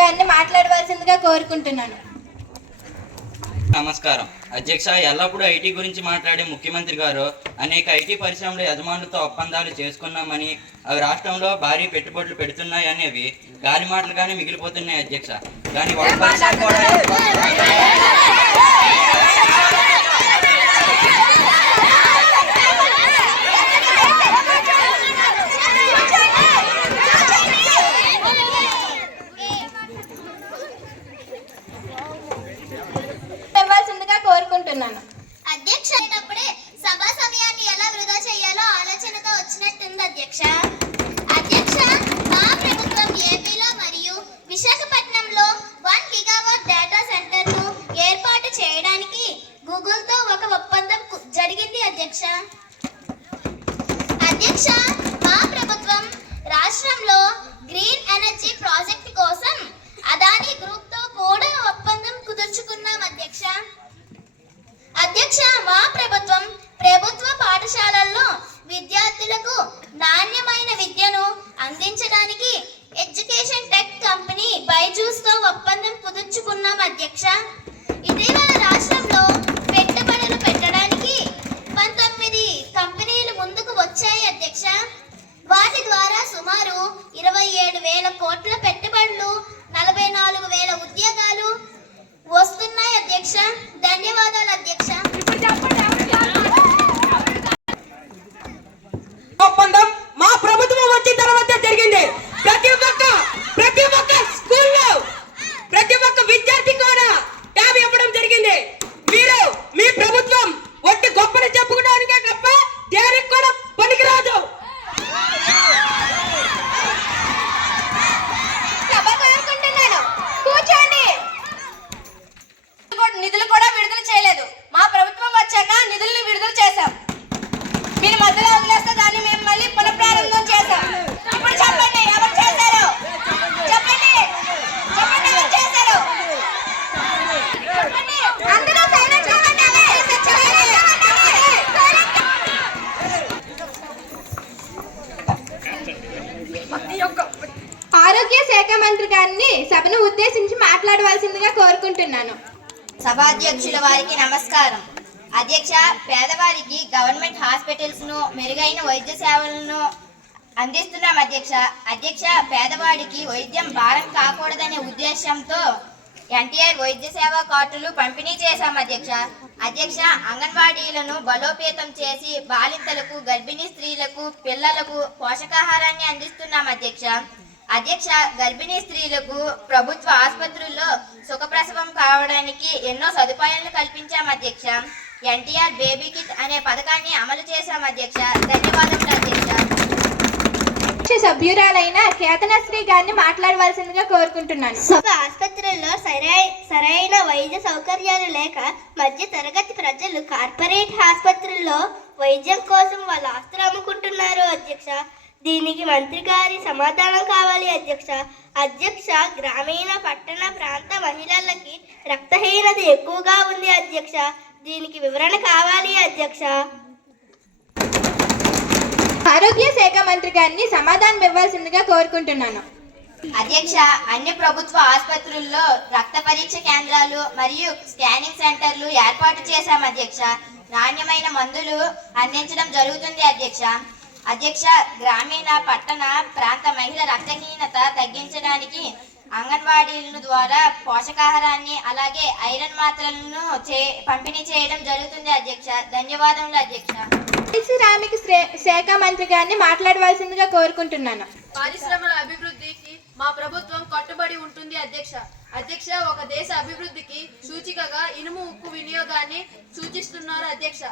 గారిని మాట్లాడవలసిందిగా కోరుకుంటున్నాను. నమస్కారం అధ్యక్ష. ఎల్లప్పుడూ ఐటీ గురించి మాట్లాడే ముఖ్యమంత్రి గారు అనేక ఐటీ పరిశ్రమల యజమానులతో ఒప్పందాలు చేసుకున్నామని, అవి రాష్ట్రంలో భారీ పెట్టుబడులు పెడుతున్నాయి అనేవి గాలి మాటలుగానే మిగిలిపోతున్నాయి అధ్యక్ష. కానీ ఒక పరిశ్రమ కూడా కోరుకుంటున్నాను. అధ్యక్ష అయినప్పుడే సభా సమయాన్ని ఎలా వృధా చేయాలో ఆలోచనతో వచ్చినట్టుంది అధ్యక్ష. అధ్యక్ష, మా ప్రభుత్వం ఏపీలో మరియు విశాఖపట్నంలో 1 గిగావాట్ డేటా సెంటర్ను ఏర్పాటు చేయడానికి గూగుల్తో ఒక ఒప్పందం జరిగింది అధ్యక్ష. అధ్యక్ష, మా ప్రభుత్వం రాష్ట్రంలో గ్రీన్ ఎనర్జీ ప్రాజెక్ట్ కోసం అదానీ గ్రూప్తో కూడా ఒప్పందం కుదుర్చుకున్నాం అధ్యక్ష. అధ్యక్ష, మా ప్రభుత్వం ప్రభుత్వ పాఠశాలల్లో విద్యార్థులకు నాణ్యమైన విద్యను అందించడానికి ఎడ్యుకేషన్ టెక్ కంపెనీ బైజూస్తో ఒప్పందం కుదుర్చుకున్నాం అధ్యక్ష. ఇటీవల రాష్ట్రంలో పెట్టుబడులు పెట్టడానికి 19 కంపెనీలు ముందుకు వచ్చాయి అధ్యక్ష. వాటి ద్వారా సుమారు 27,000 కోట్ల పెట్టుబడులు, 44,000 ఉద్యోగాలు వస్తున్నాయి అధ్యక్ష. ధన్యవాదాలు అధ్యక్ష. ఒప్పందం మా ప్రభుత్వం వచ్చిన తర్వాత జరిగింది. ప్రతి ఒక్క స్కూల్లో ప్రతి ఒక్క విద్యార్థి కూడా ట్యాబ్ ఇవ్వడం జరిగింది. మీరు మీ ప్రభుత్వం ఒట్టి గొప్పని చెప్పుకోవడానికే తప్ప దేనికి కూడా పనికిరాదు. నిధులు కూడా విడుదల చేయలేదు. మా ప్రభుత్వం వచ్చాక నిధులను విడుదల చేశాం. మీరు మధ్యలో వదిలేస్తే దాన్ని మేము మళ్ళీ పునఃప్రారంభం చేశాం. ఇప్పుడు చెప్పండి, ఎవరు చేశారు? చెప్పండి ఎవరు చేశారు? అందరూ సైలెంట్ గా ఉండాలి. ఆరోగ్య శాఖ మంత్రి గారిని సభను ఉద్దేశించి మాట్లాడవలసిందిగా కోరుకుంటున్నాను. సభాధ్యక్షుల వారికి నమస్కారం. అధ్యక్ష, పేదవారికి గవర్నమెంట్ హాస్పిటల్స్ ను మెరుగైన వైద్య సేవలను అందిస్తున్నాం అధ్యక్ష. అధ్యక్ష, పేదవాడికి వైద్యం భారం కాకూడదనే ఉద్దేశంతో ఎన్టీఆర్ వైద్య సేవా కార్డులు పంపిణీ చేశాం అధ్యక్ష. అధ్యక్ష, అంగన్వాడీలను బలోపేతం చేసి బాలింతలకు, గర్భిణీ స్త్రీలకు, పిల్లలకు పోషకాహారాన్ని అందిస్తున్నాం అధ్యక్ష. అధ్యక్ష, గర్భిణీ స్త్రీలకు ప్రభుత్వ ఆసుపత్రుల్లో సుఖప్రసవం కావడానికి ఎన్నో సదుపాయాలను కల్పించాం అధ్యక్ష. ఎన్టీఆర్ బేబీ కిట్ అనే పథకాన్ని అమలు చేశాం అధ్యక్ష. ధన్యవాదములు అధ్యక్ష. సభ్యురాలైన కేతనశ్రీ గారిని మాట్లాడవలసిందిగా కోరుకుంటున్నాను. ఆసుపత్రుల్లో సరైన వైద్య సౌకర్యాలు లేక మధ్య తరగతి ప్రజలు కార్పొరేట్ ఆసుపత్రుల్లో వైద్యం కోసం వాళ్ళ ఆస్తులు అమ్ముకుంటున్నారు అధ్యక్ష. దీనికి మంత్రి గారి సమాధానం కావాలి అధ్యక్ష. అధ్యక్ష, గ్రామీణ పట్టణ ప్రాంత మహిళలకి రక్తహీనత ఎక్కువగా ఉంది అధ్యక్ష. దీనికి వివరణ కావాలి అధ్యక్ష. ఆరోగ్య శాఖ మంత్రి గారిని సమాధానం ఇవ్వాల్సిందిగా కోరుకుంటున్నాను. అధ్యక్ష, అన్ని ప్రభుత్వ ఆసుపత్రుల్లో రక్త పరీక్ష కేంద్రాలు మరియు స్కానింగ్ సెంటర్లు ఏర్పాటు చేశాం అధ్యక్ష. నాణ్యమైన మందులు అందించడం జరుగుతుంది అధ్యక్ష. అధ్యక్ష, గ్రామీణ పట్టణ ప్రాంత మహిళ రక్తహీనత తగ్గించడానికి అంగన్వాడీల ద్వారా పోషకాహారాన్ని అలాగే ఐరన్ మాత్రలను పంపిణీ చేయడం జరుగుతుంది అధ్యక్ష. ధన్యవాదములు అధ్యక్ష. శ్రామిక శాఖ మంత్రి గారిని మాట్లాడవలసిందిగా కోరుకుంటున్నాను. పరిశ్రమల అభివృద్ధికి మా ప్రభుత్వం కట్టుబడి ఉంటుంది అధ్యక్ష. అధ్యక్ష, ఒక దేశ అభివృద్ధికి సూచికగా ఇనుము ఉక్కు వినియోగాన్ని సూచిస్తున్నారు అధ్యక్ష.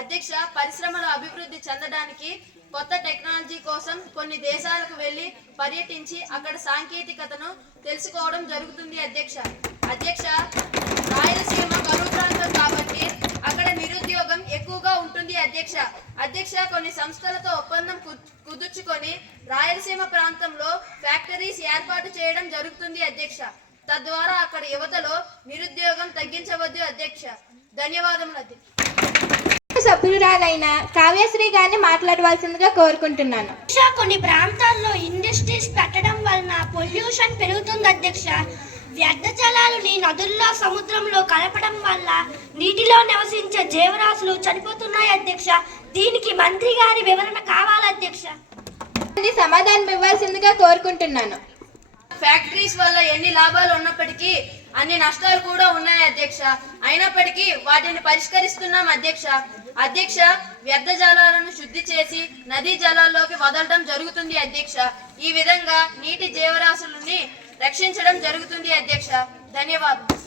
అధ్యక్ష, పరిశ్రమల అభివృద్ధి చెందడానికి కొత్త టెక్నాలజీ కోసం కొన్ని దేశాలకు వెళ్లి పర్యటించి అక్కడ సాంకేతికతను తెలుసుకోవడం జరుగుతుంది అధ్యక్ష. అధ్యక్ష, రాయలసీమ కరువు ప్రాంతం కాబట్టి అక్కడ నిరుద్యోగం ఎక్కువగా ఉంటుంది అధ్యక్ష. అధ్యక్ష, కొన్ని సంస్థలతో ఒప్పందం కుదుర్చుకొని రాయలసీమ ప్రాంతంలో ఫ్యాక్టరీస్ ఏర్పాటు చేయడం జరుగుతుంది అధ్యక్ష. తద్వారా అక్కడ యువతలో నిరుద్యోగం తగ్గించవద్దు అధ్యక్ష. ధన్యవాదములు అధ్యక్ష. సభ్యురాలైన కావ్యశ్రీ గారిని మాట్లాడవలసిందిగా కోరుకుంటున్నాను. కొన్ని ప్రాంతాల్లో ఇండస్ట్రీస్ పెట్టడం వలన పొల్యూషన్ పెరుగుతుంది అధ్యక్ష. వ్యర్థ జలాలని నదుల్లో సముద్రంలో కలపడం వల్ల నీటిలో నివసించే జీవరాశులు చనిపోతున్నాయి అధ్యక్ష. దీనికి మంత్రి గారి వివరణ కావాలి అధ్యక్ష. సమాధానం ఇవ్వాల్సిందిగా కోరుకుంటున్నాను. ఫ్యాక్టరీస్ వల్ల ఎన్ని లాభాలు ఉన్నప్పటికీ అన్ని నష్టాలు కూడా ఉన్నాయి అధ్యక్ష. అయినప్పటికీ వాటిని పరిష్కరిస్తున్నాం అధ్యక్ష. అధ్యక్ష, వ్యర్థ జలాలను శుద్ధి చేసి నదీ జలాల్లోకి వదలడం జరుగుతుంది అధ్యక్ష. ఈ విధంగా నీటి జీవరాశులని రక్షించడం జరుగుతుంది అధ్యక్ష. ధన్యవాదాలు.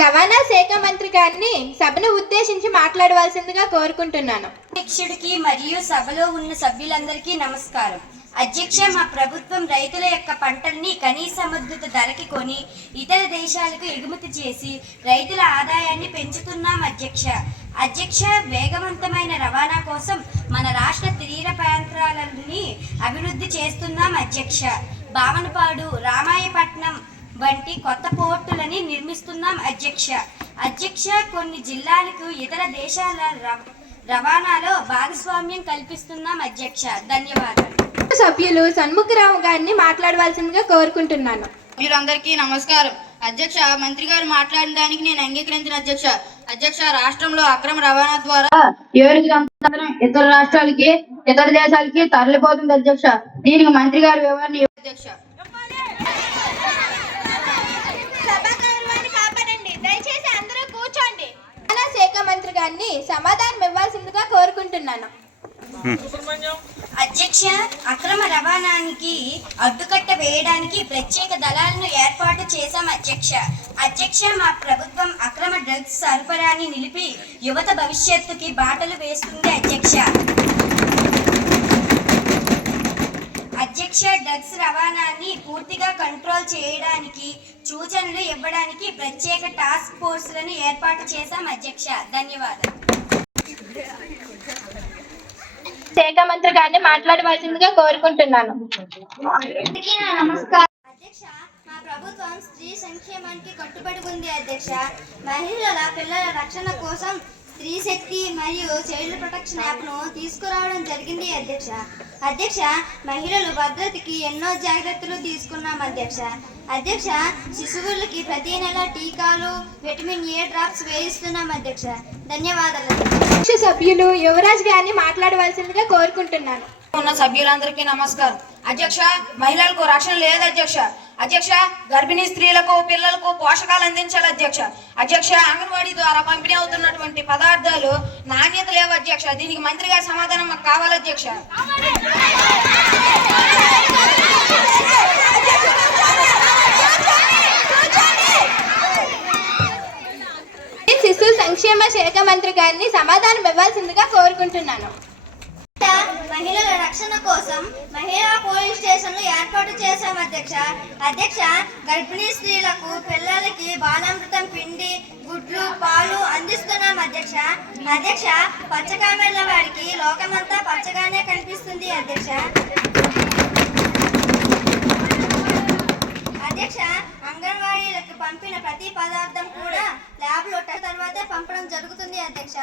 రవాణా శాఖ మంత్రి గారిని సభను ఉద్దేశించి మాట్లాడవలసిందిగా కోరుకుంటున్నాను. అధ్యక్షుడికి మరియు సభలో ఉన్న సభ్యులందరికీ నమస్కారం. అధ్యక్ష, మా ప్రభుత్వం రైతుల యొక్క పంటల్ని కనీస మద్దతు ధరకి కొని ఇతర దేశాలకు ఎగుమతి చేసి రైతుల ఆదాయాన్ని పెంచుతున్నాం అధ్యక్ష. అధ్యక్ష, వేగవంతమైన రవాణా కోసం మన రాష్ట్ర తీర ప్రాంతాలని అభివృద్ధి చేస్తున్నాం అధ్యక్ష. బావనపాడు, రామాయపట్నం వంటి కొత్త పోర్టులని నిర్మిస్తున్నాం అధ్యక్ష. అధ్యక్ష, కొన్ని జిల్లాలకు ఇతర దేశాల రవాణాలో భాగస్వామ్యం కల్పిస్తున్నాం అధ్యక్ష. ధన్యవాదాలు. సభ్యులు షణ్ముఖరావు గారిని మాట్లాడవలసిందిగా కోరుకుంటున్నాను. మీరందరికీ నమస్కారం. అధ్యక్ష, మంత్రి గారు మాట్లాడిన దానికి నేను అంగీకరించిన అధ్యక్ష. అధ్యక్ష, రాష్ట్రంలో అక్రమ రవాణా ద్వారా ఇతర రాష్ట్రాలకి ఇతర దేశాలకి తరలిపోతుంది అధ్యక్ష. దీనికి మంత్రి గారు వివరణ అధ్యక్ష. దయచేసి అందరూ కూర్చోండి. రవాణా శాఖ మంత్రి గారిని సమాధానం ఇవ్వాల్సిందిగా కోరుకుంటున్నాను. అధ్యక్ష, అక్రమ రవాణానికి అడ్డుకట్ట వేయడానికి ప్రత్యేక దళాలను ఏర్పాటు చేశాం అధ్యక్ష. అధ్యక్ష, మా ప్రభుత్వం అక్రమ డ్రగ్స్ సరఫరాని నిలిపి యువత భవిష్యత్తుకి బాటలు వేస్తుంది అధ్యక్ష. అధ్యక్ష, డ్రగ్స్ రవాణాన్ని పూర్తిగా కంట్రోల్ చేయడానికి సూచనలు ఇవ్వడానికి ప్రత్యేక టాస్క్ ఫోర్స్లను ఏర్పాటు చేశాం అధ్యక్ష. ధన్యవాదాలు. శాఖ మంత్రి గారిని మాట్లాడవలసిందిగా కోరుకుంటున్నాను. నమస్కారం అధ్యక్ష. మా ప్రభుత్వం స్త్రీ సంక్షేమానికి కట్టుబడి ఉంది అధ్యక్ష. మహిళల పిల్లల రక్షణ కోసం స్త్రీ శక్తి మరియు చైల్డ్ ప్రొటెక్షన్ యాప్ను తీసుకురావడం జరిగింది అధ్యక్ష. అధ్యక్ష, మహిళల భద్రతకి ఎన్నో జాగ్రత్తలు తీసుకున్నాం అధ్యక్ష. అధ్యక్ష, శిశువులకి ప్రతి నెల టీకాలు, విటమిన్ ఏ డ్రాప్స్ వేయిస్తున్నాం అధ్యక్ష. ధన్యవాదాలు. సభ్యులు యువరాజ్ గారిని మాట్లాడవలసిందిగా కోరుకుంటున్నాను. ఉన్న సభ్యులందరికీ నమస్కారం. అధ్యక్ష, మహిళలకు రక్షణ లేదు అధ్యక్ష. అధ్యక్ష, గర్భిణీ స్త్రీలకు పిల్లలకు పోషకాలు అందించాలి అధ్యక్ష. అధ్యక్ష, అంగన్వాడీ ద్వారా పంపిణీ అవుతున్నటువంటి పదార్థాలు నాణ్యత లేవు అధ్యక్ష. దీనికి మంత్రి గారి సమాధానం మాకు కావాలి అధ్యక్ష. శిశు సంక్షేమ శాఖ మంత్రి గారిని సమాధానం ఇవ్వాల్సిందిగా కోరుకుంటున్నాను. మహిళల రక్షణ కోసం మహిళా పోలీస్ స్టేషన్లు ఏర్పాటు చేశాం అధ్యక్ష. అధ్యక్ష, గర్భిణీ స్త్రీలకు పిల్లలకి బాలామృతం, పిండి, గుడ్లు, పాలు అందిస్తున్నాం అధ్యక్ష. అధ్యక్ష, పచ్చకామెర్ల వారికి లోకమంతా పచ్చగానే కనిపిస్తుంది అధ్యక్ష. అధ్యక్ష, అంగన్వాడీలకు పంపిన ప్రతి పదార్థం కూడా ల్యాబ్లో తర్వాతే పంపడం జరుగుతుంది అధ్యక్ష.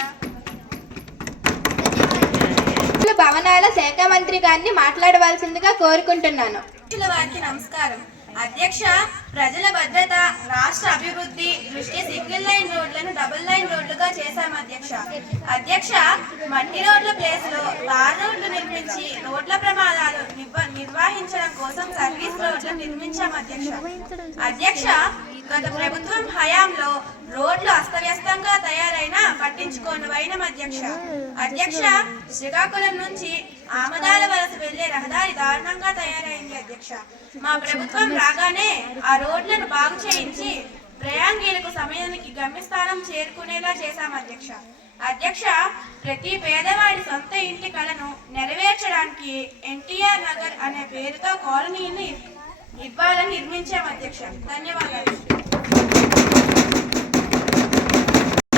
భవనాల శాఖ మంత్రి గారిని మాట్లాడవలసిందిగా కోరుకుంటున్నాను. వారికి నమస్కారం. అధ్యక్ష, ప్రజల భద్రత, రాష్ట్ర అభివృద్ధి దృష్టి సింగిల్ లైన్ రోడ్లను డబుల్ లైన్ రోడ్లుగా చేశాం అధ్యక్ష. అధ్యక్ష, మట్టి రోడ్ల ప్లేస్ లో బార్ రోడ్లు నిర్మించి రోడ్ల ప్రమాదాలు నిర్వహించడం కోసం సర్వీస్ రోడ్లు నిర్మించాం అధ్యక్ష. అధ్యక్ష, గత ప్రభుత్వం హయాంలో రోడ్లు అస్తవ్యస్తంగా తయారైనా పట్టించుకోని వైనం అధ్యక్ష. అధ్యక్ష, శ్రీకాకుళం నుంచి ఆమదాల వలస వెళ్లే రహదారి దారుణంగా తయారైంది అధ్యక్ష. మా ప్రభుత్వం రాగానే ఆ రోడ్లను బాగు చేయించి ప్రయాణికులకు సమయానికి గమ్యస్థానం చేరుకునేలా చేశాం అధ్యక్ష. అధ్యక్ష, ప్రతి పేదవాడి సొంత ఇంటి కలను నెరవేర్చడానికి ఎన్టీఆర్ నగర్ అనే పేరుతో కాలనీని ఇవ్వాలని నిర్మించాం అధ్యక్ష. ధన్యవాదాలు.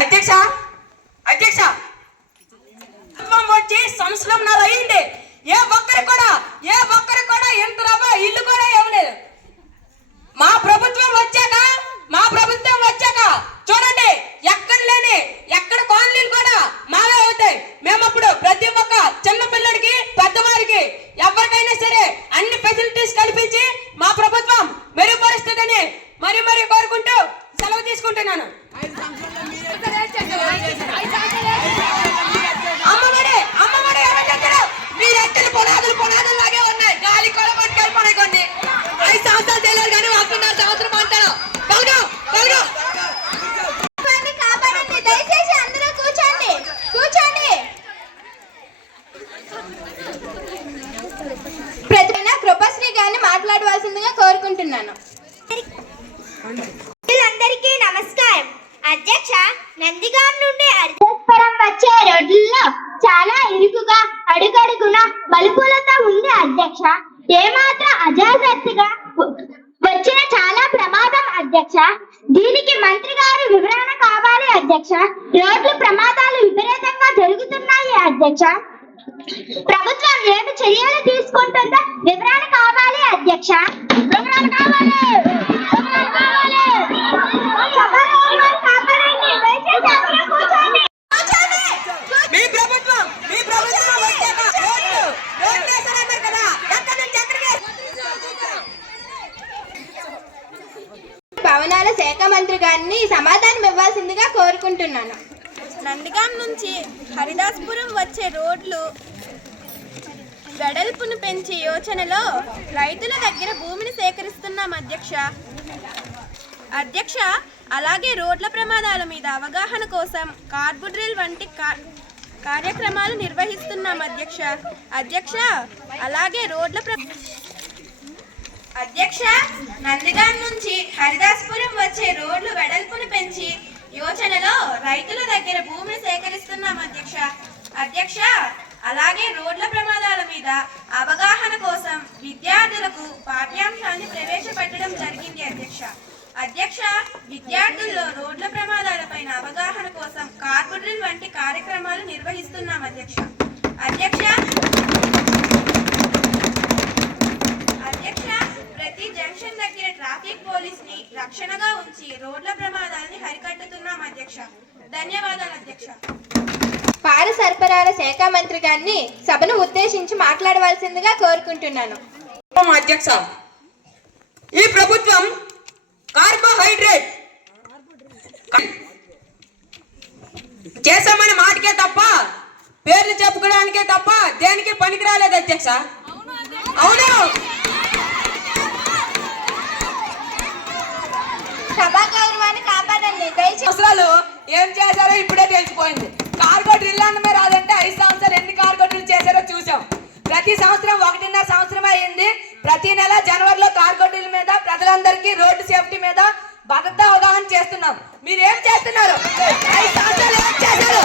అధ్యక్ష, అధ్యక్ష, వచ్చి సంవత్సరంన్నర అయింది. ఏ ఒక్కరు కూడా ఎంత ఇల్లు కూడా ఇవ్వలేదు. మా ప్రభుత్వం వచ్చాక చూడండి, ఎక్కడ కాలనీలు కూడా మావే అవుతాయి. మరి మరి కోరుకుంటూ సెలవు తీసుకుంటున్నాను. అమ్మఒడి ఎవరు చెప్పారు? మీరు ఎత్తిన పునాదులు లాగే ఉన్నాయి. గాలి కూడా పట్టుకెళ్ళిపోయి కొన్ని 5 సంవత్సరాలు తెలియదు కానీ 1.5 సంవత్సరం అంటారు. కాపాడండి, దయచేసి అందరూ కూర్చోండి. కృపశ్రీ గారిని మాట్లాడవలసిందిగా కోరుకుంటున్నాను. అందరికీ నమస్కారం. అధ్యక్ష, నందిగాం నుండి అర్ధస్వరం వచ్చే రోడ్లలో చాలా ఇరుకుగా అడుగడుగున మలుపులతో ఉంది అధ్యక్ష. ఏమాత్రం అజాగ్రత్తగా వచ్చిన చాలా ప్రమాదం అధ్యక్ష. దీనికి మంత్రి గారి వివరణ కావాలి అధ్యక్ష. రోడ్లు ప్రమాదాలు విపరీతంగా జరుగుతున్నాయి అధ్యక్ష. ప్రభుత్వం ఏమి చర్యలు తీసుకుంటుందో వివరణ కావాలి అధ్యక్ష. మీ ప్రభుత్వం వచ్చాక రోడ్లు వేశారన్నారు కదా, ఎక్కడి నుంచి ఎక్కడికి? భవనాల శాఖ మంత్రి గారిని సమాధానం ఇవ్వాల్సిందిగా కోరుకుంటున్నాను. నందిగాం నుంచి హరిదాస్పురం వచ్చే రోడ్లు వెడల్పును పెంచి యోచనలో రైతుల దగ్గర భూమిని సేకరిస్తున్నాం అధ్యక్ష. అలాగే రోడ్ల ప్రమాదాల మీద అవగాహన కోసం కార్బు డ్రిల్ వంటి కార్యక్రమాలు నిర్వహిస్తున్నాం అధ్యక్ష. అలాగే అధ్యక్ష, నందిగాం నుంచి హరిదాస్పురం వచ్చే రోడ్లు వెడల్పును పెంచి యోచనలో రైతుల దగ్గర భూమిని సేకరిస్తున్నాం అధ్యక్ష. అలాగే రోడ్ల ప్రమాదాల మీద అవగాహన కోసం విద్యార్థులకు పాఠ్యాంశాన్ని ప్రవేశపెట్టడం జరిగింది అధ్యక్ష. విద్యార్థుల్లో రోడ్ల ప్రమాదాలపైన అవగాహన కోసం కార్బు డ్రిల్ వంటి కార్యక్రమాలు నిర్వహిస్తున్నాం అధ్యక్ష. ప్రతి జంక్షన్ దగ్గర ట్రాఫిక్ పోలీస్ ని రక్షణగా ఉంచి రోడ్ల ప్రమాదాలని హరికట్టుతున్నాం అధ్యక్ష. ధన్యవాదాలు అధ్యక్ష. పౌర సరఫరాల శాఖ మంత్రి గారిని సభను ఉద్దేశించి మాట్లాడవలసిందిగా కోరుకుంటున్నాను. అధ్యక్ష, ఈ ప్రభుత్వం కార్బోహైడ్రేట్ చేసామని మాటకే తప్ప పేర్లు చెప్పుకోవడానికే తప్ప దేనికి పనికి రాలేదు అధ్యక్ష. అవును, సభా గౌరవాన్ని కాపాడండి, దయచేసి. అసలు ఏం చేశారో ఇప్పుడే తెలిసిపోయింది. కార్గో డ్రిల్ అన్నమే రాదంటే 5 సంవత్సరాలు ఎన్ని కార్గో డ్రిల్ చేశారో చూసాం. ప్రతి సంవత్సరం 1.5 సంవత్సరం అయింది. ప్రతి నెల జనవరిలో కార్గో డ్రిల్ మీద ప్రజలందరికీ రోడ్డు సేఫ్టీ మీద భద్రతా అవగాహన చేస్తున్నాం. మీరు ఏం చేస్తున్నారు? 5 సంవత్సరాలు ఏం చేశారు?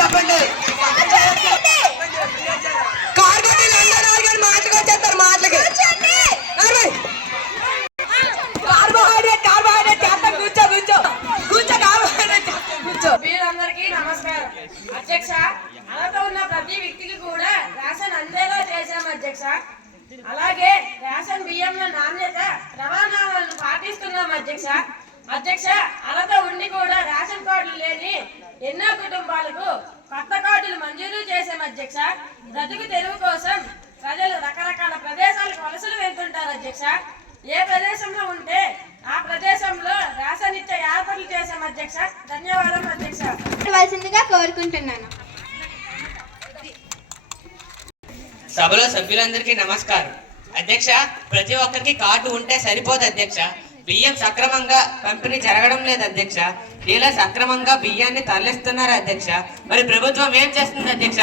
చెప్పండి. కార్గో డ్రిల్ అందరూ మాటలు వచ్చేస్తారు. మాటలకి కార్బోహైడ్రేట్ చేస్తాం. కూర్చో కూర్చో. వీరందరికీ నమస్కారం అధ్యక్ష. అర్హత ఉన్న ప్రతి వ్యక్తికి కూడా రేషన్ అందేలా చేశాం అధ్యక్ష. అలాగే రేషన్ బియ్యంలో నాణ్యత రవాణాలను పాటిస్తున్నాం అధ్యక్ష. అర్హత ఉండి కూడా రేషన్ కార్డులు లేని ఎన్నో కుటుంబాలకు కొత్త కార్డులు మంజూరు చేశాం అధ్యక్ష. బ్రతుకు తెరువు కోసం ప్రజలు రకరకాల ప్రదేశాలకు వలసలు వెళ్తుంటారు అధ్యక్ష. ఏ ప్రదేశంలో ఉంటే ఆ ప్రదేశంలో రేషన్ ఇచ్చే ఏర్పాట్లు చేశాం అధ్యక్ష. ధన్యవాదాలు అధ్యక్ష. కోరుకుంటున్నాను. సభలో సభ్యులందరికీ నమస్కారం అధ్యక్ష. ప్రతి ఒక్కరికి కార్డు ఉంటే సరిపోదు అధ్యక్ష. బియ్యం సక్రమంగా పంపిణీ జరగడం లేదు అధ్యక్ష. ఇలా సక్రమంగా బియ్యాన్ని తరలిస్తున్నారు అధ్యక్ష. మరి ప్రభుత్వం ఏం చేస్తుంది అధ్యక్ష?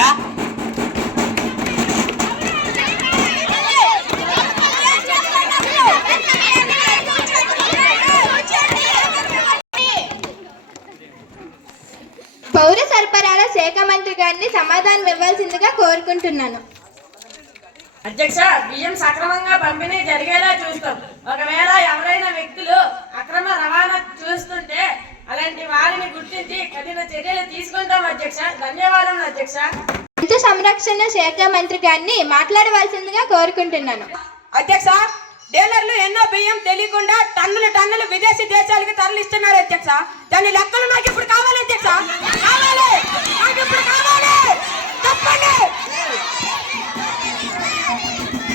పౌర సరఫరాల శాఖ మంత్రి గారిని సమాధానం ఇవ్వాల్సిందిగా కోరుకుంటున్నాను. అధ్యక్ష, బియ్యం సక్రమంగా పంపిణీ జరిగేలా చూస్తాం. ఒకవేళ ఎవరైనా వ్యక్తులు అక్రమ రవాణా చూస్తుంటే అలాంటి వారిని గుర్తించి కఠిన చర్యలు తీసుకుంటాం అధ్యక్ష. ధన్యవాదాలు అధ్యక్ష. జంతు సంరక్షణ శాఖ మంత్రి గారిని మాట్లాడవలసిందిగా కోరుకుంటున్నాను. అధ్యక్ష, డీలర్లు ఎన్నో బియ్యం తెలియకుండా టన్నులు విదేశీ దేశాలకు తరలిస్తున్నారు అధ్యక్ష. దాని లెక్కలు నాకు ఇప్పుడు కావాలి అధ్యక్ష. చెప్పండి.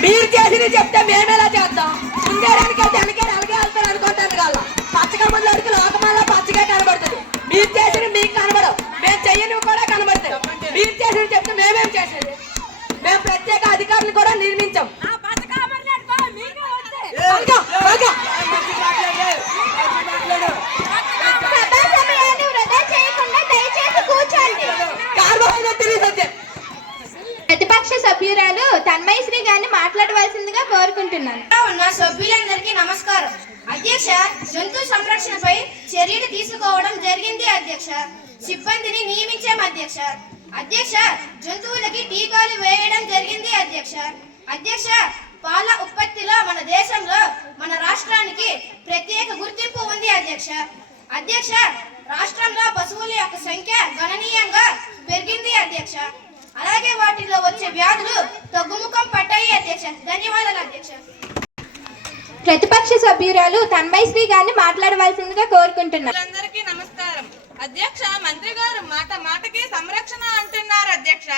మీరు చేసి చెప్తే మేమేలా చేద్దాం? ముందేడానికి వెళ్తే వెనకే అలాగే వెళ్తారు అనుకుంటారు కదా. పచ్చగా ముందు అడిగి లోకమాల పచ్చగా కనబడుతుంది. మీరు చేసిన మీకు కనబడవు, మేము చెయ్యనివి కూడా కనబడతాయి. మీరు చేసిన చెప్తే మేమేం చేసేది? మేము ప్రత్యేక అధికారులు కూడా నిర్మించాం. ప్రతిపక్ష సభ్యురాలు తన్మయశ్రీ గారిని మాట్లాడవలసిందిగా కోరుకుంటున్నాను. ఉన్న సభ్యులందరికీ నమస్కారం. అధ్యక్ష, జంతు సంరక్షణపై చర్యలు తీసుకోవడం జరిగింది అధ్యక్ష. సిబ్బందిని నియమించాం అధ్యక్ష. అధ్యక్ష, జంతువులకి టీకాలు వేయడం జరిగింది అధ్యక్ష. అధ్యక్ష, పాల ఉత్పత్తిలో మన దేశంలో మన రాష్ట్రానికి ప్రత్యేక గుర్తింపు ఉంది అధ్యక్ష. అధ్యక్ష, రాష్ట్రంలో పశువుల యొక్క సంఖ్య గణనీయంగా పెరిగింది అధ్యక్ష. అలాగే వాటిలో వచ్చే వ్యాధులు తగ్గుముఖం పట్టాయి అధ్యక్ష. ధన్యవాదాలు అధ్యక్ష. ప్రతిపక్ష సభ్యురాలు తన్మయశ్రీ గారిని మాట్లాడవలసిందిగా కోరుకుంటున్నాను. అందరికీ నమస్కారం. అధ్యక్ష, మంత్రి గారు మాట మాటకి సంరక్షణ అంటున్నారు అధ్యక్ష.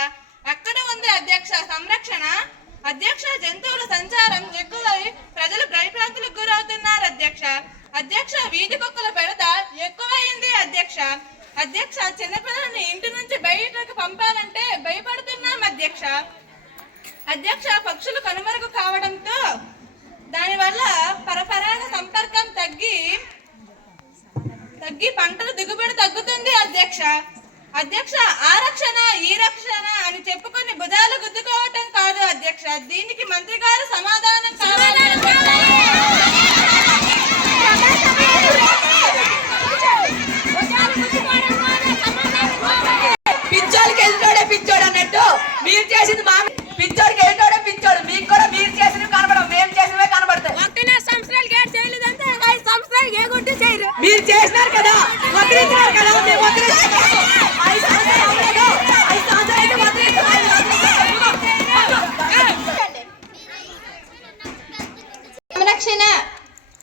ఎక్కడ ఉంది అధ్యక్ష సంరక్షణ? అధ్యక్ష, జంతువుల సంచారం ఎక్కువై ప్రజలు భయభ్రాంతులకు గురవుతున్నారు అధ్యక్ష. అధ్యక్ష, వీధి కుక్కల బెడద ఎక్కువైంది అధ్యక్ష. అధ్యక్ష, చిన్నపిల్లల్ని ఇంటి నుంచి బయటకు పంపాలంటే భయపడుతున్నాం అధ్యక్ష. అధ్యక్ష, పక్షులు కనుమరుగు కావడంతో దానివల్ల పరపరాగ సంపర్కం తగ్గి పంటల దిగుబడి తగ్గుతుంది అధ్యక్ష. అధ్యక్ష, ఆ రక్షణ ఈ రక్షణ అని చెప్పుకొని భుజాలు గుద్దుకోవటం కాదు అధ్యక్ష. దీనికి మంత్రి గారు సమాధానం కావాలి. పిచ్చోడికి వెళ్తాడే పిచ్చోడు అన్నట్టు మీరు చేసింది మా పిచ్చోడికి వెళ్తాడే పిచ్చోడు. మీకు కూడా మీరు చేసినవి కనబడవు, మేము చేసినవే కనబడతాయి. మీరు చేసినారు కదా, వదిలించినారు కదా, మేము సంరక్షణ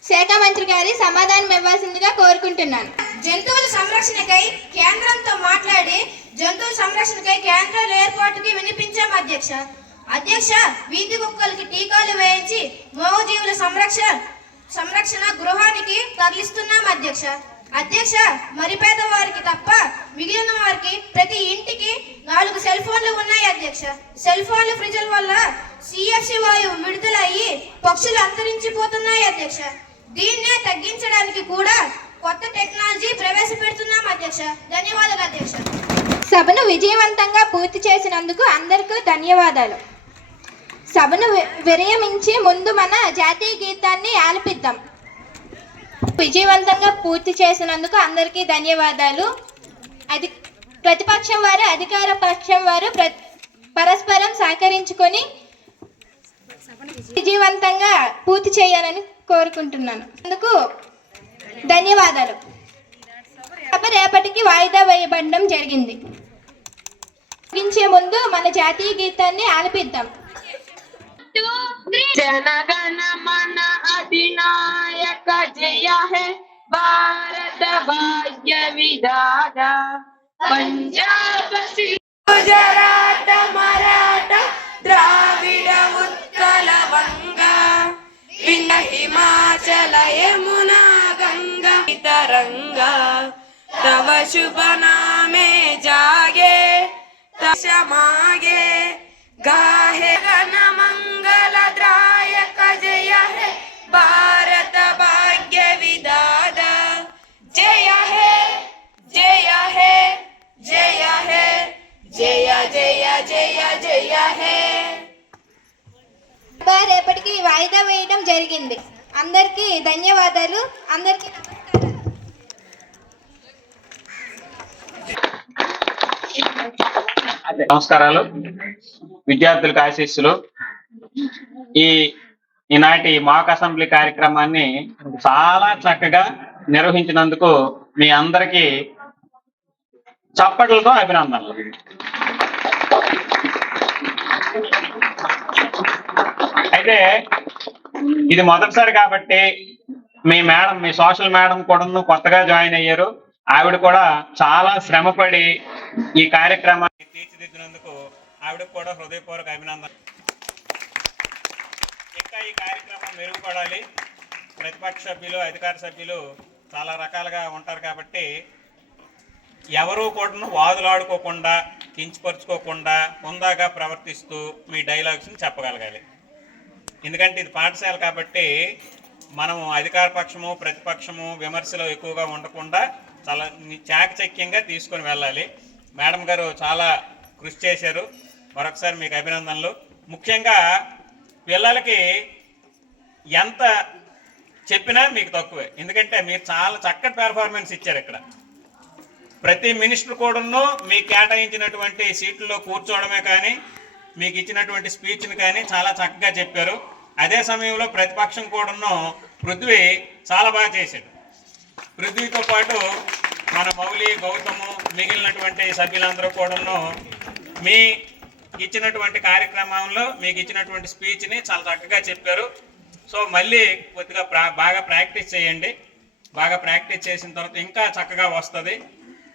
శాఖ మంత్రి గారి సమాధానం ఇవ్వాల్సిందిగా కోరుకుంటున్నాను. జంతువుల సంరక్షణకై కేంద్రంతో మాట్లాడి జంతువుల సంరక్షణకై కేంద్రాల ఏర్పాటుకి వినిపించాం అధ్యక్ష. అధ్యక్ష, వీధి కుక్కలకి టీకాలు వేయించి మూగజీవుల సంరక్షణ గృహానికి తరలిస్తున్నాం అధ్యక్ష. అధ్యక్ష, మరి పేదవారికి తప్ప మిగిలిన వారికి ప్రతి ఇంటికి 4 సెల్ ఫోన్లు ఉన్నాయి అధ్యక్ష. సెల్ ఫోన్లు ఫ్రిడ్జ్ల వల్ల CFC వాయువు విడుదలయ్యి పక్షులు అంతరించిపోతున్నాయి అధ్యక్ష. దీన్నే తగ్గించడానికి కూడా కొత్త టెక్నాలజీ ప్రవేశపెడుతున్నాం అధ్యక్ష. ధన్యవాదాలు అధ్యక్ష. సభను విజయవంతంగా పూర్తి చేసినందుకు అందరికీ ధన్యవాదాలు. సభను విరమించి ముందు మన జాతీయ గీతాన్ని ఆలపిద్దాం. విజయవంతంగా పూర్తి చేసినందుకు అందరికీ ధన్యవాదాలు. ప్రతిపక్షం వారు అధికార పక్షం వారు పరస్పరం సహకరించుకొని విజయవంతంగా పూర్తి చేయాలని కోరుకుంటున్నాను. అందుకు ధన్యవాదాలు. సభ రేపటికి వాయిదా వేయబడడం జరిగింది. ముగించే ముందు మన జాతీయ గీతాన్ని ఆలపిద్దాం. జనగణమన అధినాయక జయ హే భారత భాగ్య విధాత పంజాబ్ గుజరాత మరాఠ ద్రావిడ ఉత్కల వంగ వింధ్య హిమాచల యమునా గంగా తరంగా తవ శుభ నామే జాగే తమాగే गाहे गण मंगल द्रायक जय है भारत भाग्य विधाता जय है जय है जय है जय जय जय जय है. రేపటికి వాయిదా వేయడం జరిగింది. అందరికీ ధన్యవాదాలు. అందరికీ నమస్కారాలు. విద్యార్థులకు ఆశీస్సులు. ఈనాటి మాక్ అసెంబ్లీ కార్యక్రమాన్ని చాలా చక్కగా నిర్వహించినందుకు మీ అందరికీ చప్పట్లతో అభినందనలు. అయితే ఇది మొదటిసారి కాబట్టి మీ సోషల్ మేడం కూడా కొత్తగా జాయిన్ అయ్యారు. ఆవిడ కూడా చాలా శ్రమపడి ఈ కార్యక్రమాన్ని తీర్చిదిద్దినందుకు ఆవిడకు కూడా హృదయపూర్వక అభినందన. ఈ కార్యక్రమం మెరుగుపడాలి. ప్రతిపక్ష సభ్యులు, అధికార సభ్యులు చాలా రకాలుగా ఉంటారు కాబట్టి ఎవరూ కూడా వాదులాడుకోకుండా, కించపరుచుకోకుండా హుందాగా ప్రవర్తిస్తూ మీ డైలాగ్స్ని చెప్పగలగాలి. ఎందుకంటే ఇది పాఠశాల కాబట్టి మనం అధికార పక్షము, ప్రతిపక్షము విమర్శలు ఎక్కువగా ఉండకుండా చాలా చాకచక్యంగా తీసుకొని వెళ్ళాలి. మేడం గారు చాలా కృషి చేశారు. మరొకసారి మీకు అభినందనలు. ముఖ్యంగా పిల్లలకి ఎంత చెప్పినా మీకు తక్కువే. ఎందుకంటే మీరు చాలా చక్కటి పెర్ఫార్మెన్స్ ఇచ్చారు. ఇక్కడ ప్రతి మినిస్టర్ కూడాను మీకు కేటాయించినటువంటి సీట్లలో కూర్చోవడమే కానీ, మీకు ఇచ్చినటువంటి స్పీచ్ని కానీ చాలా చక్కగా చెప్పారు. అదే సమయంలో ప్రతిపక్షం కూడాను పృథ్వీ చాలా బాగా చేశాడు. పృథ్వీతో పాటు మన మౌలి, గౌతము, మిగిలినటువంటి సభ్యులందరూ కూడాను మీ ఇచ్చినటువంటి కార్యక్రమంలో మీకు ఇచ్చినటువంటి స్పీచ్ని చాలా చక్కగా చెప్పారు. సో మళ్ళీ కొద్దిగా బాగా ప్రాక్టీస్ చేయండి. బాగా ప్రాక్టీస్ చేసిన తర్వాత ఇంకా చక్కగా వస్తుంది.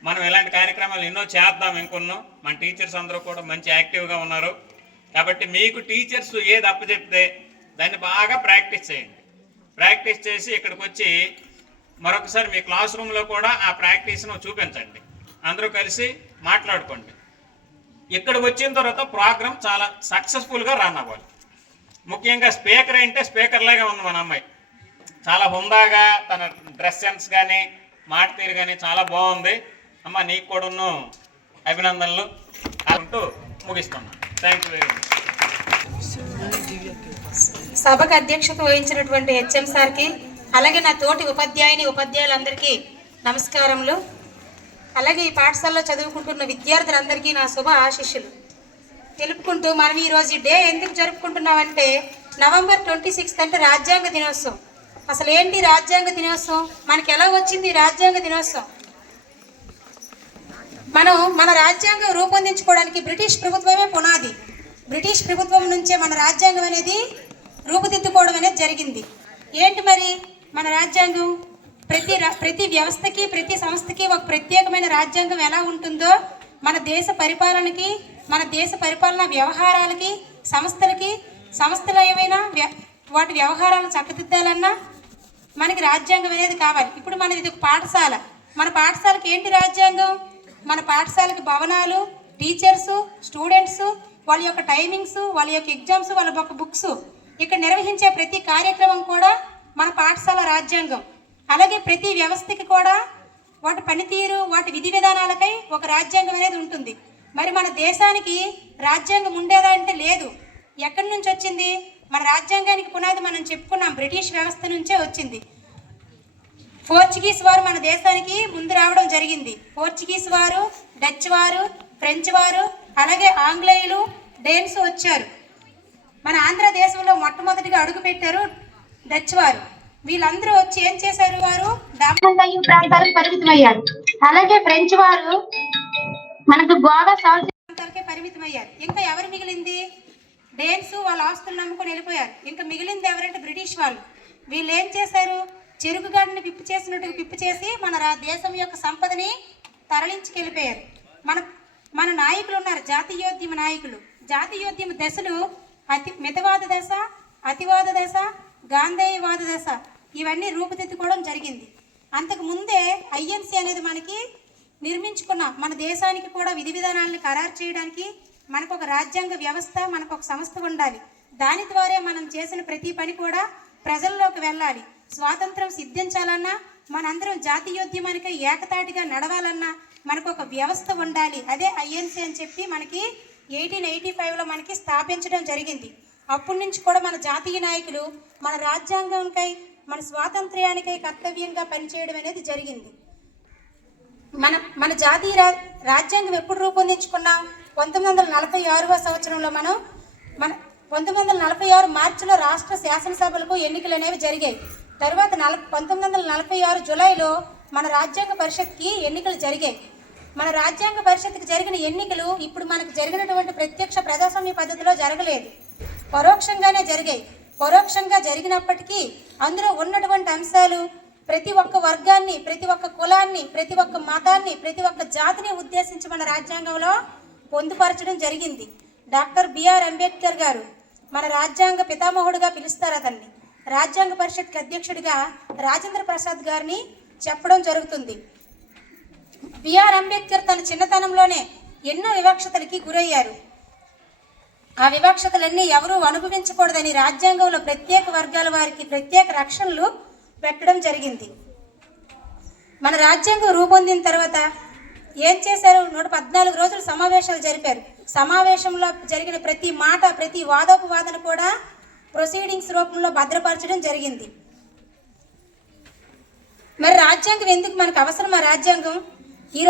మనం ఇలాంటి కార్యక్రమాలు ఎన్నో చేద్దాం ఇంకొన్నో. మన టీచర్స్ అందరూ కూడా మంచి యాక్టివ్గా ఉన్నారు కాబట్టి మీకు టీచర్స్ ఏది అప్పచెప్తే దాన్ని బాగా ప్రాక్టీస్ చేయండి. ప్రాక్టీస్ చేసి ఇక్కడికి వచ్చి మరొకసారి మీ క్లాస్ రూమ్లో కూడా ఆ ప్రాక్టీస్ను చూపించండి. అందరూ కలిసి మాట్లాడుకోండి. ఇక్కడికి వచ్చిన తర్వాత ప్రోగ్రామ్ చాలా సక్సెస్ఫుల్గా రన్ అవ్వాలి. ముఖ్యంగా స్పీకర్ అంటే స్పీకర్ లాగా ఉంది మన అమ్మాయి. చాలా హుందాగా తన డ్రెస్ సెన్స్ కానీ, మాట తీరు కానీ చాలా బాగుంది. అమ్మ నీకు కూడాను అభినందనలు అంటూ ముగిస్తున్నాను. Thank you very much. సభకు అధ్యక్షత వహించినటువంటి హెచ్ఎం సార్కి, అలాగే నా తోటి ఉపాధ్యాయులందరికీ నమస్కారములు. అలాగే ఈ పాఠశాలలో చదువుకుంటున్న విద్యార్థులందరికీ నా శుభ ఆశీస్సులు తెలుపుకుంటూ, మనం ఈరోజు ఈ డే ఎందుకు జరుపుకుంటున్నామంటే November 26 అంటే రాజ్యాంగ దినోత్సవం. అసలు ఏంటి రాజ్యాంగ దినోత్సవం? మనకి ఎలా వచ్చింది రాజ్యాంగ దినోత్సవం? మన రాజ్యాంగం రూపొందించుకోవడానికి బ్రిటిష్ ప్రభుత్వమే పునాది. బ్రిటిష్ ప్రభుత్వం నుంచే మన రాజ్యాంగం అనేది రూపుదిద్దుకోవడం అనేది జరిగింది. ఏంటి మరి మన రాజ్యాంగం? ప్రతి వ్యవస్థకి, ప్రతి సంస్థకి ఒక ప్రత్యేకమైన రాజ్యాంగం ఎలా ఉంటుందో, మన దేశ పరిపాలన వ్యవహారాలకి, సంస్థలు ఏమైనా వాటి వ్యవహారాలను చక్కదిద్దాలన్నా మనకి రాజ్యాంగం అనేది కావాలి. ఇప్పుడు మనది ఇది ఒక పాఠశాల. మన పాఠశాలకి ఏంటి రాజ్యాంగం? మన పాఠశాలకి భవనాలు, టీచర్సు, స్టూడెంట్స్, వాళ్ళ యొక్క టైమింగ్స్, వాళ్ళ యొక్క ఎగ్జామ్స్, వాళ్ళ యొక్క బుక్స్, ఇక్కడ నిర్వహించే ప్రతి కార్యక్రమం కూడా మన పాఠశాల రాజ్యాంగం. అలాగే ప్రతి వ్యవస్థకి కూడా వాటి పనితీరు, వాటి విధి విధానాలపై ఒక రాజ్యాంగం అనేది ఉంటుంది. మరి మన దేశానికి రాజ్యాంగం ఉండేదా అంటే లేదు. ఎక్కడి నుంచి వచ్చింది? మన రాజ్యాంగానికి పునాది మనం చెప్పుకున్నాం, బ్రిటిష్ వ్యవస్థ నుంచే వచ్చింది. పోర్చుగీస్ వారు మన దేశానికి ముందు రావడం జరిగింది. పోర్చుగీస్ వారు, డచ్ వారు, ఫ్రెంచ్ వారు, అలాగే ఆంగ్లేయులు, డేన్స్ వచ్చారు. మన ఆంధ్రదేశంలో మొట్టమొదటిగా అడుగు పెట్టారు డచ్ వారు. వీళ్ళందరూ వచ్చి ఏం చేశారు? వారు దామోదయ ప్రాంతాలకు పరిమితమయ్యారు. అలాగే ఫ్రెంచ్ వారు మనకు గోవా సౌత్ ప్రాంతాలకే పరిమితమయ్యారు. ఇంకా ఎవరు మిగిలింది? డేన్స్ వాళ్ళ ఆస్తులు నమ్ముకొని వెళ్ళిపోయారు. ఇంకా మిగిలింది ఎవరంటే బ్రిటిష్ వాళ్ళు. వీళ్ళు ఏం చేశారు? చెరుకు గడ్డని పిప్పి చేసినట్టుగా పిప్పి చేసి మన దేశం యొక్క సంపదని తరలించుకెళ్ళిపోయారు. మన నాయకులు ఉన్నారు, జాతీయోద్యమ నాయకులు. జాతీయోద్యమ దశలు మితవాద దశ, అతివాద దశ, గాంధేయవాద దశ, ఇవన్నీ రూపుదిద్దుకోవడం జరిగింది. అంతకు ముందే ఐఎన్సీ అనేది మనకి నిర్మించుకున్నాం. మన దేశానికి కూడా విధి విధానాలను ఖరారు చేయడానికి మనకు ఒక రాజ్యాంగ వ్యవస్థ, మనకు ఒక సంస్థ ఉండాలి. దాని ద్వారా మనం చేసిన ప్రతి పని కూడా ప్రజల్లోకి వెళ్ళాలి. స్వాతంత్రం సిద్ధించాలన్నా, మనందరం జాతీయోద్యమానికి ఏకతాటిగా నడవాలన్నా మనకు ఒక వ్యవస్థ ఉండాలి. అదే ఐఎన్సీ అని చెప్పి మనకి 1885లో మనకి స్థాపించడం జరిగింది. అప్పటి నుంచి కూడా మన జాతీయ నాయకులు మన రాజ్యాంగంకై, మన స్వాతంత్ర్యానికై కర్తవ్యంగా పనిచేయడం అనేది జరిగింది. మన జాతీయ రాజ్యాంగం ఎప్పుడు రూపొందించుకున్నాం? 1946వ సంవత్సరంలో మన 1946 మార్చిలో రాష్ట్ర శాసనసభలకు ఎన్నికలు అనేవి జరిగాయి. తర్వాత 1946 జూలైలో మన రాజ్యాంగ పరిషత్కి ఎన్నికలు జరిగాయి. మన రాజ్యాంగ పరిషత్కి జరిగిన ఎన్నికలు ఇప్పుడు మనకు జరిగినటువంటి ప్రత్యక్ష ప్రజాస్వామ్య పద్ధతిలో జరగలేదు, పరోక్షంగానే జరిగాయి. పరోక్షంగా జరిగినప్పటికీ అందులో ఉన్నటువంటి అంశాలు ప్రతి ఒక్క వర్గాన్ని, ప్రతి ఒక్క కులాన్ని, ప్రతి ఒక్క మతాన్ని, ప్రతి ఒక్క జాతిని ఉద్దేశించి మన రాజ్యాంగంలో పొందుపరచడం జరిగింది. డాక్టర్ బిఆర్ అంబేద్కర్ గారు మన రాజ్యాంగ పితామహుడుగా పిలుస్తారు అతన్ని. రాజ్యాంగ పరిషత్కి అధ్యక్షుడిగా రాజేంద్ర ప్రసాద్ గారిని చెప్పడం జరుగుతుంది. బిఆర్ అంబేద్కర్ తన చిన్నతనంలోనే ఎన్నో వివక్షతలకి గురయ్యారు. ఆ వివక్షతలన్నీ ఎవరూ అనుభవించకూడదని రాజ్యాంగంలో ప్రత్యేక వర్గాల వారికి ప్రత్యేక రక్షణలు పెట్టడం జరిగింది. మన రాజ్యాంగం రూపొందిన తర్వాత ఏం చేశారు? 114 రోజులు సమావేశాలు జరిపారు. సమావేశంలో జరిగిన ప్రతి మాట, ప్రతి వాదోపవాదన కూడా ప్రొసీడింగ్స్ రూపంలో భద్రపరచడం జరిగింది. మరి రాజ్యాంగం ఎందుకు మనకు అవసరం? ఆ రాజ్యాంగం ఈ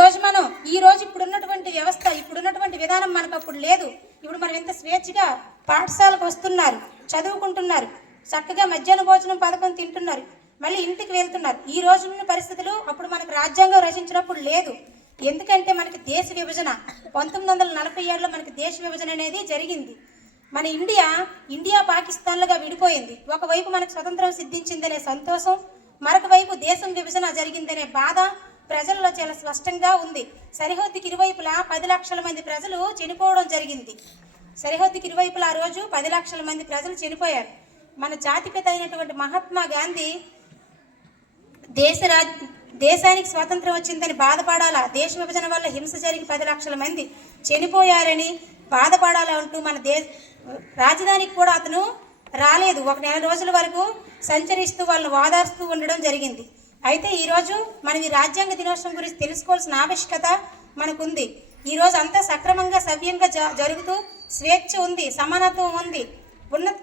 రోజు ఇప్పుడున్నటువంటి వ్యవస్థ, ఇప్పుడున్నటువంటి విధానం మనకు అప్పుడు లేదు. ఇప్పుడు మనం ఎంత స్వేచ్ఛగా పాఠశాలకు వస్తున్నారు, చదువుకుంటున్నారు, చక్కగా మధ్యాహ్న భోజనం పథకం తింటున్నారు, మళ్ళీ ఇంటికి వెళ్తున్నారు. ఈ రోజున్న పరిస్థితులు అప్పుడు మనకు రాజ్యాంగం రచించినప్పుడు లేదు. ఎందుకంటే మనకి దేశ విభజన 1947లో మనకి దేశ విభజన అనేది జరిగింది. మన ఇండియా పాకిస్తాన్లుగా విడిపోయింది. ఒకవైపు మనకు స్వతంత్రం సిద్ధించిందనే సంతోషం, మరొక వైపు దేశం విభజన జరిగిందనే బాధ ప్రజల్లో చాలా స్పష్టంగా ఉంది. సరిహద్దుకి ఇరువైపులా 10 లక్షల మంది ప్రజలు చనిపోవడం జరిగింది. సరిహద్దుకి ఇరువైపులా ఆ రోజు 10 లక్షల మంది ప్రజలు చనిపోయారు. మన జాతిపిత అయినటువంటి మహాత్మా గాంధీ దేశానికి స్వాతంత్రం వచ్చిందని బాధపడాలా, దేశ విభజన వల్ల హింస జరిగి 10 లక్షల మంది చనిపోయారని బాధపడాలా అంటూ మన రాజధానికి కూడా అతను రాలేదు. 1 నెల రోజుల వరకు సంచరిస్తూ వాళ్ళని ఓదార్స్తూ ఉండడం జరిగింది. అయితే ఈరోజు మనం ఈ రాజ్యాంగ దినోత్సవం గురించి తెలుసుకోవాల్సిన ఆవశ్యకత మనకుంది. ఈరోజు అంతా సక్రమంగా సవ్యంగా జరుగుతూ స్వేచ్ఛ ఉంది, సమానత్వం ఉంది, ఉన్నత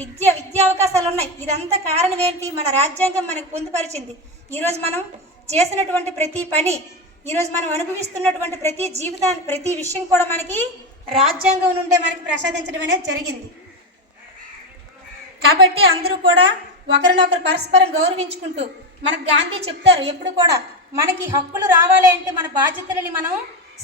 విద్యా అవకాశాలు ఉన్నాయి. ఇదంతా కారణం ఏంటి? మన రాజ్యాంగం మనకు పొందుపరిచింది. ఈరోజు మనం చేసినటువంటి ప్రతి పని, ఈరోజు మనం అనుభవిస్తున్నటువంటి ప్రతి జీవితాన్ని, ప్రతి విషయం కూడా మనకి రాజ్యాంగం నుండే మనకి ప్రసాదించడం అనేది జరిగింది. కాబట్టి అందరూ కూడా ఒకరినొకరు పరస్పరం గౌరవించుకుంటూ, మనకు గాంధీ చెప్తారు ఎప్పుడు కూడా, మనకి హక్కులు రావాలి అంటే మన బాధ్యతలని మనం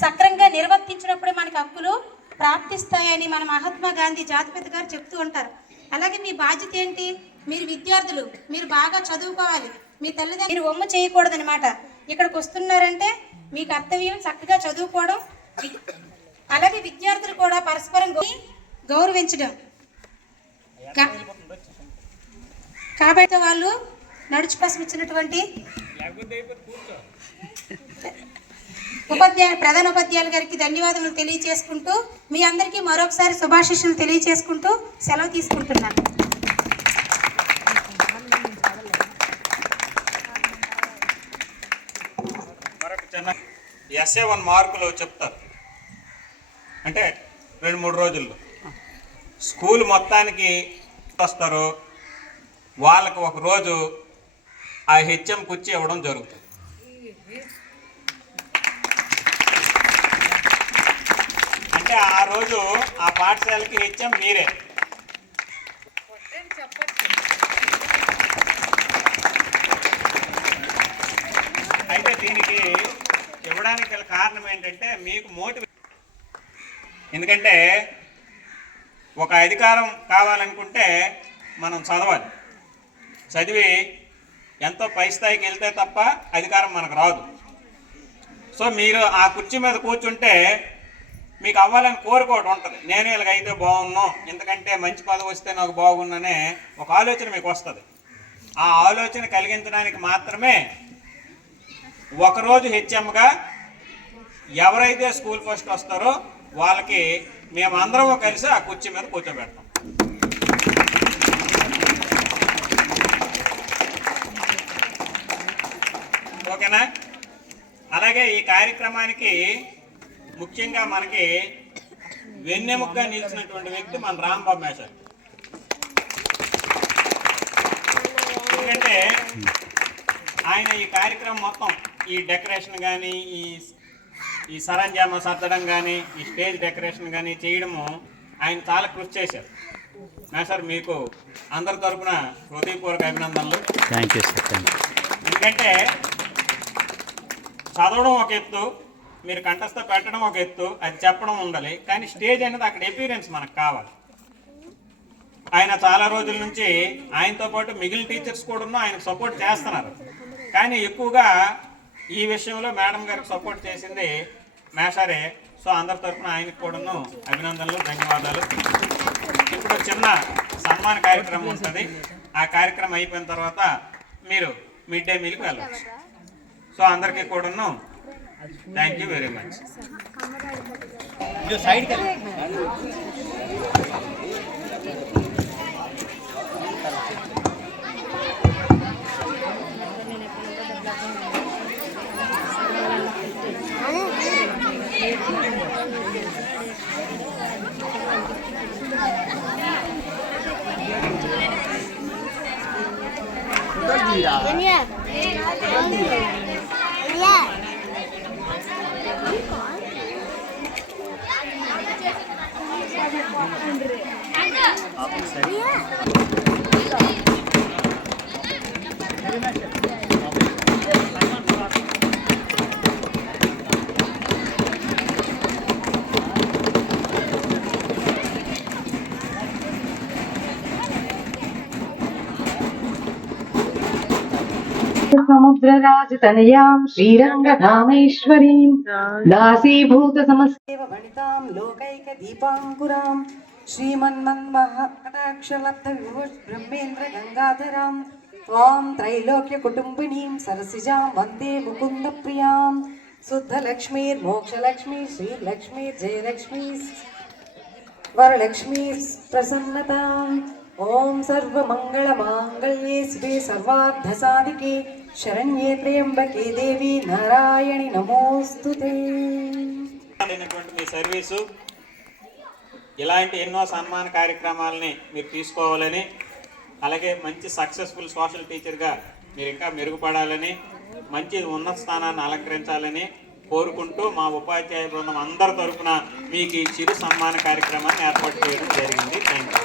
సక్రంగా నిర్వర్తించినప్పుడే మనకి హక్కులు ప్రాప్తిస్తాయని మన మహాత్మా గాంధీ జాతిపిత గారు చెప్తూ ఉంటారు. అలాగే మీ బాధ్యత ఏంటి? మీరు విద్యార్థులు, మీరు బాగా చదువుకోవాలి. మీ తల్లిదండ్రులు మీరు ఒమ్ము చేయకూడదనమాట. ఇక్కడికి వస్తున్నారంటే మీ కర్తవ్యం చక్కగా చదువుకోవడం, అలాగే విద్యార్థులు కూడా పరస్పరం గౌరవించడం. కాబట్టి వాళ్ళు నడుచుకోసం ఇచ్చినటువంటి ప్రధాన ఉపాధ్యాయులు గారికి ధన్యవాదములు తెలియజేసుకుంటూ, మీ అందరికీ మరొకసారి శుభాశీస్సులు తెలియజేసుకుంటూ సెలవు తీసుకుంటున్నాను. మరొక చిన్న SA1 మార్కులు చెప్తారు. అంటే 2-3 రోజుల్లో స్కూల్ మొత్తానికి వస్తారు. వాళ్ళకు ఒక రోజు ఆ HM కుర్చీ ఇవ్వడం జరుగుతుంది. అంటే ఆ రోజు ఆ పాఠశాలకి HM మీరే. అయితే దీనికి ఇవ్వడానికి గల కారణం ఏంటంటే మీకు ఎందుకంటే ఒక అధికారం కావాలనుకుంటే మనం చదవాలి. చదివి ఎంతో పై స్థాయికి వెళ్తే తప్ప అధికారం మనకు రాదు. సో మీరు ఆ కుర్చీ మీద కూర్చుంటే మీకు అవ్వాలని కోరుకోవడం ఉంటుంది. నేను ఇలాగైతే బాగున్నాం, ఎందుకంటే మంచి పదవి వస్తే నాకు బాగున్ననే ఒక ఆలోచన మీకు వస్తుంది. ఆ ఆలోచన కలిగించడానికి మాత్రమే ఒకరోజు HMగా ఎవరైతే స్కూల్ ఫస్ట్ వస్తారో వాళ్ళకి మేమందరం కలిసి ఆ కుర్చీ మీద కూర్చోబెడతాం. ఓకేనా? అలాగే ఈ కార్యక్రమానికి ముఖ్యంగా మనకి వెన్నెముకగా నిలిచినటువంటి వ్యక్తి మన రాంబాబు మేషర్. ఎందుకంటే ఆయన ఈ కార్యక్రమం మొత్తం, ఈ డెకరేషన్ కానీ, ఈ సరంజామా సర్దడం కానీ, ఈ స్టేజ్ డెకరేషన్ కానీ చేయడము ఆయన చాలా కృషి చేశారు. మేషర్ మీకు అందరి తరఫున హృదయపూర్వక అభినందనలు. Thank you sir. Thank you. ఎందుకంటే చదవడం ఒక ఎత్తు, మీరు కంఠస్థ పెట్టడం ఒక ఎత్తు, అది చెప్పడం ఉండాలి. కానీ స్టేజ్ అనేది అక్కడ ఎపీరియన్స్ మనకు కావాలి. ఆయన చాలా రోజుల నుంచి ఆయనతో పాటు మిగిలిన టీచర్స్ కూడా ఆయనకు సపోర్ట్ చేస్తున్నారు. కానీ ఎక్కువగా ఈ విషయంలో మేడం గారికి సపోర్ట్ చేసింది మేషారే. సో అందరి తరఫున ఆయనకు కూడాను అభినందనలు, ధన్యవాదాలు. ఇప్పుడు చిన్న సన్మాన కార్యక్రమం ఉంటుంది. ఆ కార్యక్రమం అయిపోయిన తర్వాత మీరు మిడ్ డే మీల్కి వెళ్ళవచ్చు. సో అందరికీ కూడాను థ్యాంక్ యూ వెరీ మచ్. సముద్రరాజతనయాం శ్రీరంగధామేశ్వరీం దాసీభూత సమస్త వనితాం లోకైక దీపాంకురాం శ్రీమన్మన్మహాక్షలబ్ధ విభూష్ బ్రహ్మేంద్ర గంగాధరాం త్వాం త్రైలోక్య కుటుంబినీం సరసిజాం వందే ముకుంద ప్రియాం శుద్ధలక్ష్మీర్మోక్షలక్ష్మీ శ్రీలక్ష్మీర్జయలక్ష్మీ వరలక్ష్మీ ప్రసన్నతాం. ఓం సర్వమంగళమాంగళ్యే శివే సర్వార్థసాధికే శరణ్యే త్ర్యంబకే దేవి నారాయణి నమోస్తుతే. మీ సర్వీసు ఇలాంటి ఎన్నో సన్మాన కార్యక్రమాలని మీరు తీసుకోవాలని, అలాగే మంచి సక్సెస్ఫుల్ సోషల్ టీచర్గా మీరు ఇంకా మెరుగుపడాలని, మంచి ఉన్నత స్థానాన్ని అలంకరించాలని కోరుకుంటూ మా ఉపాధ్యాయ బృందం అందరి తరఫున మీకు ఈ చిరు సన్మాన కార్యక్రమాన్ని ఏర్పాటు చేయడం జరిగింది. Thank you.